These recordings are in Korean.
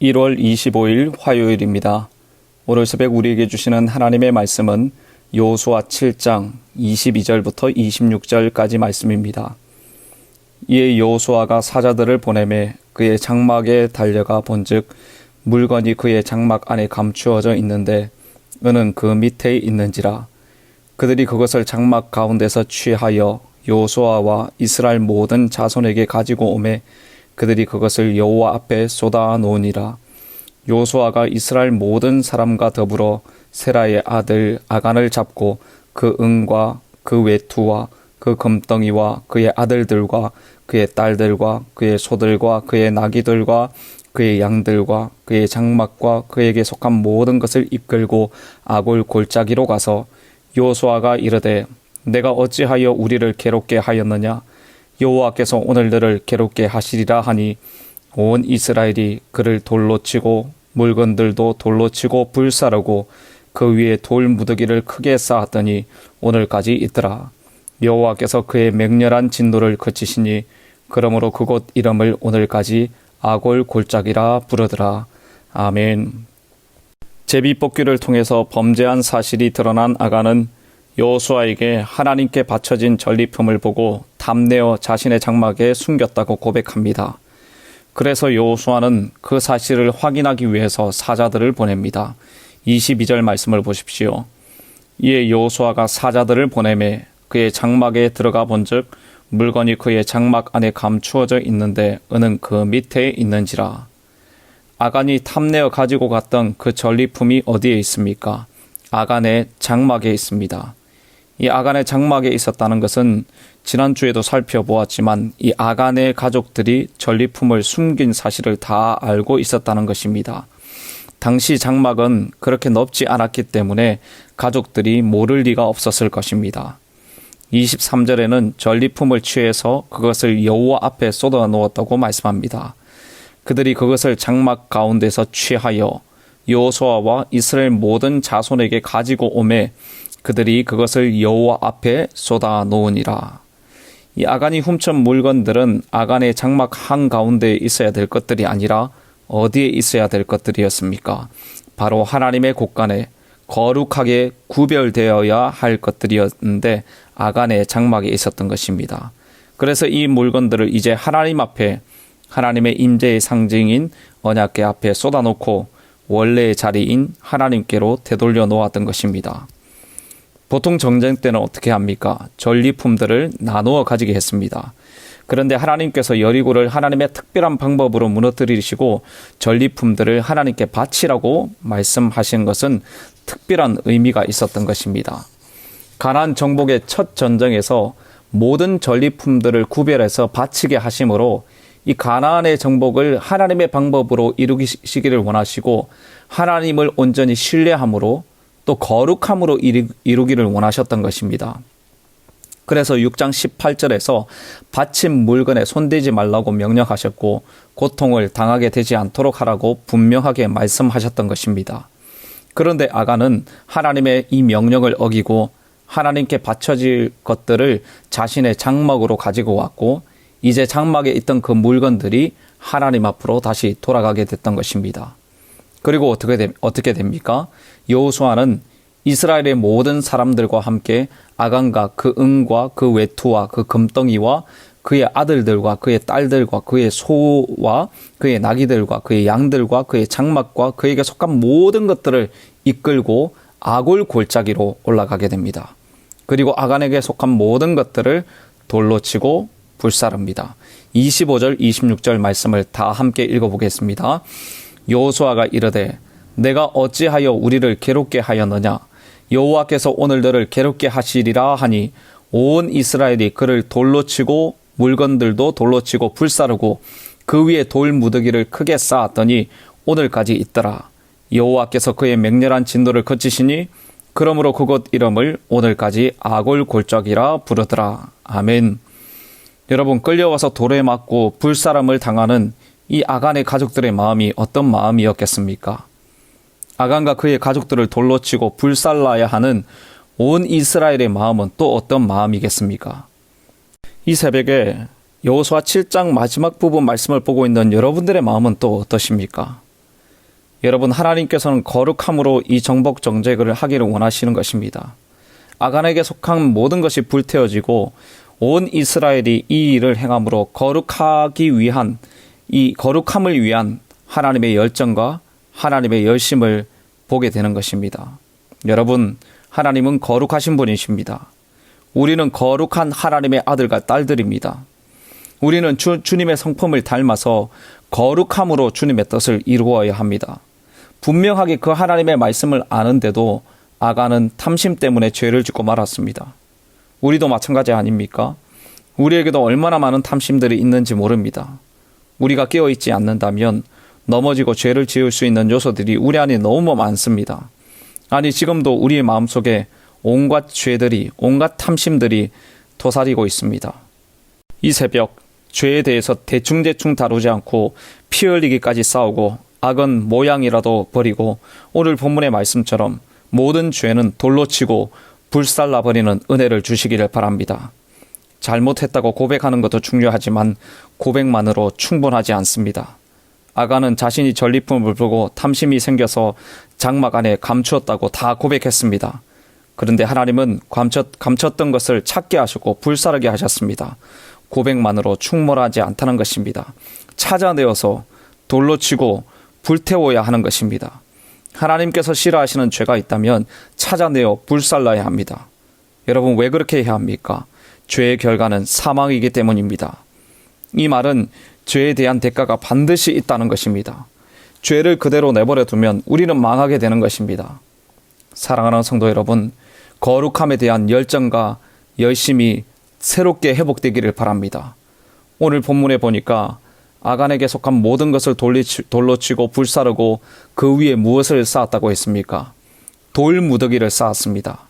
1월 25일 화요일입니다. 오늘 새벽 우리에게 주시는 하나님의 말씀은 여호수아 7장 22절부터 26절까지 말씀입니다. 이에 여호수아가 사자들을 보내매 그의 장막에 달려가 본즉 물건이 그의 장막 안에 감추어져 있는데 은은 그 밑에 있는지라. 그들이 그것을 장막 가운데서 취하여 여호수아와 이스라엘 모든 자손에게 가지고 오매 그들이 그것을 여호와 앞에 쏟아 놓으니라. 여호수아가 이스라엘 모든 사람과 더불어 세라의 아들 아간을 잡고 그 은과 그 외투와 그 금덩이와 그의 아들들과 그의 딸들과 그의 소들과 그의 나귀들과 그의 양들과 그의 장막과 그에게 속한 모든 것을 이끌고 아골 골짜기로 가서 여호수아가 이르되 내가 어찌하여 우리를 괴롭게 하였느냐. 여호와께서 오늘 너를 괴롭게 하시리라 하니 온 이스라엘이 그를 돌로 치고 물건들도 돌로 치고 불사르고 그 위에 돌 무더기를 크게 쌓았더니 오늘까지 있더라. 여호와께서 그의 맹렬한 진노를 그치시니 그러므로 그곳 이름을 오늘까지 아골 골짜기라 부르더라. 아멘. 제비뽑기를 통해서 범죄한 사실이 드러난 아간은 여호수아에게 하나님께 바쳐진 전리품을 보고 탐내어 자신의 장막에 숨겼다고 고백합니다. 그래서 여호수아는 그 사실을 확인하기 위해서 사자들을 보냅니다. 22절 말씀을 보십시오. 이에 여호수아가 사자들을 보내매 그의 장막에 들어가 본즉 물건이 그의 장막 안에 감추어져 있는데 은은 그 밑에 있는지라. 아간이 탐내어 가지고 갔던 그 전리품이 어디에 있습니까? 아간의 장막에 있습니다. 이 아간의 장막에 있었다는 것은 지난주에도 살펴보았지만 이 아간의 가족들이 전리품을 숨긴 사실을 다 알고 있었다는 것입니다. 당시 장막은 그렇게 넓지 않았기 때문에 가족들이 모를 리가 없었을 것입니다. 23절에는 전리품을 취해서 그것을 여호와 앞에 쏟아 놓았다고 말씀합니다. 그들이 그것을 장막 가운데서 취하여 여호수아와 이스라엘 모든 자손에게 가지고 오매 그들이 그것을 여호와 앞에 쏟아 놓으니라. 이 아간이 훔친 물건들은 아간의 장막 한가운데에 있어야 될 것들이 아니라 어디에 있어야 될 것들이었습니까? 바로 하나님의 곳간에 거룩하게 구별되어야 할 것들이었는데 아간의 장막에 있었던 것입니다. 그래서 이 물건들을 이제 하나님 앞에 하나님의 임재의 상징인 언약궤 앞에 쏟아놓고 원래의 자리인 하나님께로 되돌려 놓았던 것입니다. 보통 전쟁 때는 어떻게 합니까? 전리품들을 나누어 가지게 했습니다. 그런데 하나님께서 여리고를 하나님의 특별한 방법으로 무너뜨리시고 전리품들을 하나님께 바치라고 말씀하신 것은 특별한 의미가 있었던 것입니다. 가나안 정복의 첫 전쟁에서 모든 전리품들을 구별해서 바치게 하심으로 이 가나안의 정복을 하나님의 방법으로 이루시기를 원하시고 하나님을 온전히 신뢰함으로 또 거룩함으로 이루기를 원하셨던 것입니다. 그래서 6장 18절에서 바친 물건에 손대지 말라고 명령하셨고 고통을 당하게 되지 않도록 하라고 분명하게 말씀하셨던 것입니다. 그런데 아간은 하나님의 이 명령을 어기고 하나님께 바쳐질 것들을 자신의 장막으로 가지고 왔고 이제 장막에 있던 그 물건들이 하나님 앞으로 다시 돌아가게 됐던 것입니다. 그리고 어떻게 됩니까? 여호수아는 이스라엘의 모든 사람들과 함께 아간과 그 은과 그 외투와 그 금덩이와 그의 아들들과 그의 딸들과 그의 소와 그의 나귀들과 그의 양들과 그의 장막과 그에게 속한 모든 것들을 이끌고 아골 골짜기로 올라가게 됩니다. 그리고 아간에게 속한 모든 것들을 돌로 치고 불사릅니다. 25절 26절 말씀을 다 함께 읽어보겠습니다. 여호수아가 이르되 내가 어찌하여 우리를 괴롭게 하였느냐. 여호와께서 오늘 너를 괴롭게 하시리라 하니 온 이스라엘이 그를 돌로 치고 물건들도 돌로 치고 불사르고 그 위에 돌 무더기를 크게 쌓았더니 오늘까지 있더라. 여호와께서 그의 맹렬한 진노를 그치시니 그러므로 그곳 이름을 오늘까지 아골 골짜기라 부르더라. 아멘. 여러분, 끌려와서 돌에 맞고 불사람을 당하는 이 아간의 가족들의 마음이 어떤 마음이었겠습니까? 아간과 그의 가족들을 돌로 치고 불살라야 하는 온 이스라엘의 마음은 또 어떤 마음이겠습니까? 이 새벽에 여호수아 7장 마지막 부분 말씀을 보고 있는 여러분들의 마음은 또 어떠십니까? 여러분, 하나님께서는 거룩함으로 이 정복 정죄를 하기를 원하시는 것입니다. 아간에게 속한 모든 것이 불태워지고 온 이스라엘이 이 일을 행함으로 거룩하기 위한, 이 거룩함을 위한 하나님의 열정과 하나님의 열심을 보게 되는 것입니다. 여러분, 하나님은 거룩하신 분이십니다. 우리는 거룩한 하나님의 아들과 딸들입니다. 우리는 주님의 성품을 닮아서 거룩함으로 주님의 뜻을 이루어야 합니다. 분명하게 그 하나님의 말씀을 아는데도 아간은 탐심 때문에 죄를 짓고 말았습니다. 우리도 마찬가지 아닙니까? 우리에게도 얼마나 많은 탐심들이 있는지 모릅니다. 우리가 깨어있지 않는다면 넘어지고 죄를 지을 수 있는 요소들이 우리 안에 너무 많습니다. 아니, 지금도 우리의 마음속에 온갖 죄들이, 온갖 탐심들이 도사리고 있습니다. 이 새벽 죄에 대해서 대충 다루지 않고 피 흘리기까지 싸우고 악은 모양이라도 버리고 오늘 본문의 말씀처럼 모든 죄는 돌로 치고 불살라버리는 은혜를 주시기를 바랍니다. 잘못했다고 고백하는 것도 중요하지만 고백만으로 충분하지 않습니다. 아간은 자신이 전리품을 보고 탐심이 생겨서 장막 안에 감추었다고 다 고백했습니다. 그런데 하나님은 감췄던 것을 찾게 하시고 불사르게 하셨습니다. 고백만으로 충분하지 않다는 것입니다. 찾아내어서 돌로 치고 불태워야 하는 것입니다. 하나님께서 싫어하시는 죄가 있다면 찾아내어 불살라야 합니다. 여러분, 왜 그렇게 해야 합니까? 죄의 결과는 사망이기 때문입니다. 이 말은 죄에 대한 대가가 반드시 있다는 것입니다. 죄를 그대로 내버려 두면 우리는 망하게 되는 것입니다. 사랑하는 성도 여러분, 거룩함에 대한 열정과 열심이 새롭게 회복되기를 바랍니다. 오늘 본문에 보니까 아간에게 속한 모든 것을 돌로 치고 불사르고 그 위에 무엇을 쌓았다고 했습니까? 돌무더기를 쌓았습니다.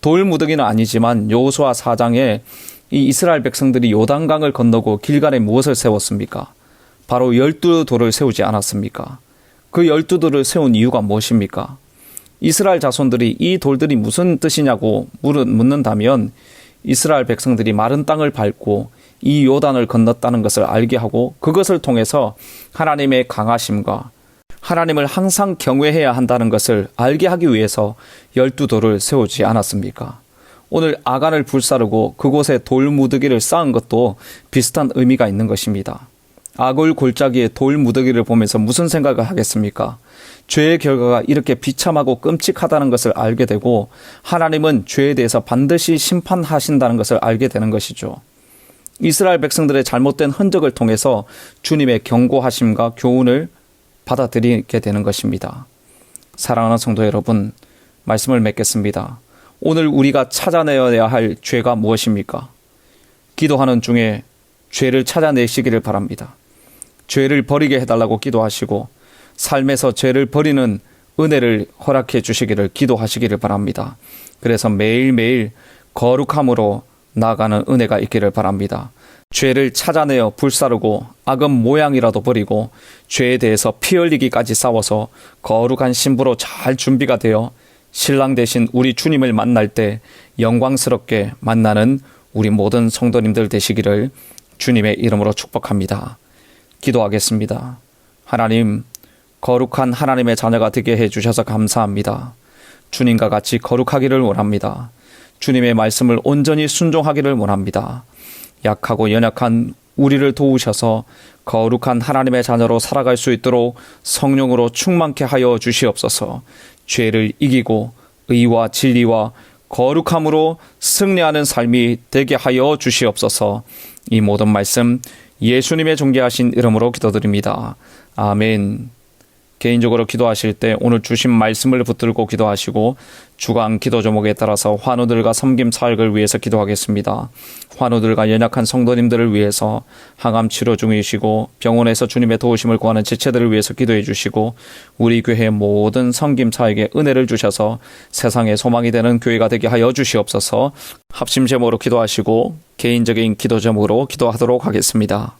돌무더기는 아니지만 여호수아 4장에 이 이스라엘 백성들이 요단강을 건너고 길갈에 무엇을 세웠습니까? 바로 12돌을 세우지 않았습니까? 그 12돌을 세운 이유가 무엇입니까? 이스라엘 자손들이 이 돌들이 무슨 뜻이냐고 묻는다면 이스라엘 백성들이 마른 땅을 밟고 이 요단을 건넜다는 것을 알게 하고 그것을 통해서 하나님의 강하심과 하나님을 항상 경외해야 한다는 것을 알게 하기 위해서 12돌을 세우지 않았습니까? 오늘 아간을 불사르고 그곳에 돌무더기를 쌓은 것도 비슷한 의미가 있는 것입니다. 아굴 골짜기에 돌무더기를 보면서 무슨 생각을 하겠습니까? 죄의 결과가 이렇게 비참하고 끔찍하다는 것을 알게 되고 하나님은 죄에 대해서 반드시 심판하신다는 것을 알게 되는 것이죠. 이스라엘 백성들의 잘못된 흔적을 통해서 주님의 경고하심과 교훈을 받아들이게 되는 것입니다. 사랑하는 성도 여러분, 말씀을 맺겠습니다. 오늘 우리가 찾아내야 할 죄가 무엇입니까? 기도하는 중에 죄를 찾아내시기를 바랍니다. 죄를 버리게 해달라고 기도하시고 삶에서 죄를 버리는 은혜를 허락해 주시기를 기도하시기를 바랍니다. 그래서 매일매일 거룩함으로 나아가는 은혜가 있기를 바랍니다. 죄를 찾아내어 불사르고 악은 모양이라도 버리고 죄에 대해서 피 흘리기까지 싸워서 거룩한 신부로 잘 준비가 되어 신랑 되신 우리 주님을 만날 때 영광스럽게 만나는 우리 모든 성도님들 되시기를 주님의 이름으로 축복합니다. 기도하겠습니다. 하나님, 거룩한 하나님의 자녀가 되게 해주셔서 감사합니다. 주님과 같이 거룩하기를 원합니다. 주님의 말씀을 온전히 순종하기를 원합니다. 약하고 연약한 우리를 도우셔서 거룩한 하나님의 자녀로 살아갈 수 있도록 성령으로 충만케 하여 주시옵소서. 죄를 이기고 의와 진리와 거룩함으로 승리하는 삶이 되게 하여 주시옵소서. 이 모든 말씀 예수님의 존귀하신 이름으로 기도드립니다. 아멘. 개인적으로 기도하실 때 오늘 주신 말씀을 붙들고 기도하시고 주간 기도 제목에 따라서 환우들과 섬김 사역을 위해서 기도하겠습니다. 환우들과 연약한 성도님들을 위해서 항암 치료 중이시고 병원에서 주님의 도우심을 구하는 지체들을 위해서 기도해 주시고 우리 교회 모든 섬김 사역에 은혜를 주셔서 세상의 소망이 되는 교회가 되게 하여 주시옵소서. 합심 제목으로 기도하시고 개인적인 기도 제목으로 기도하도록 하겠습니다.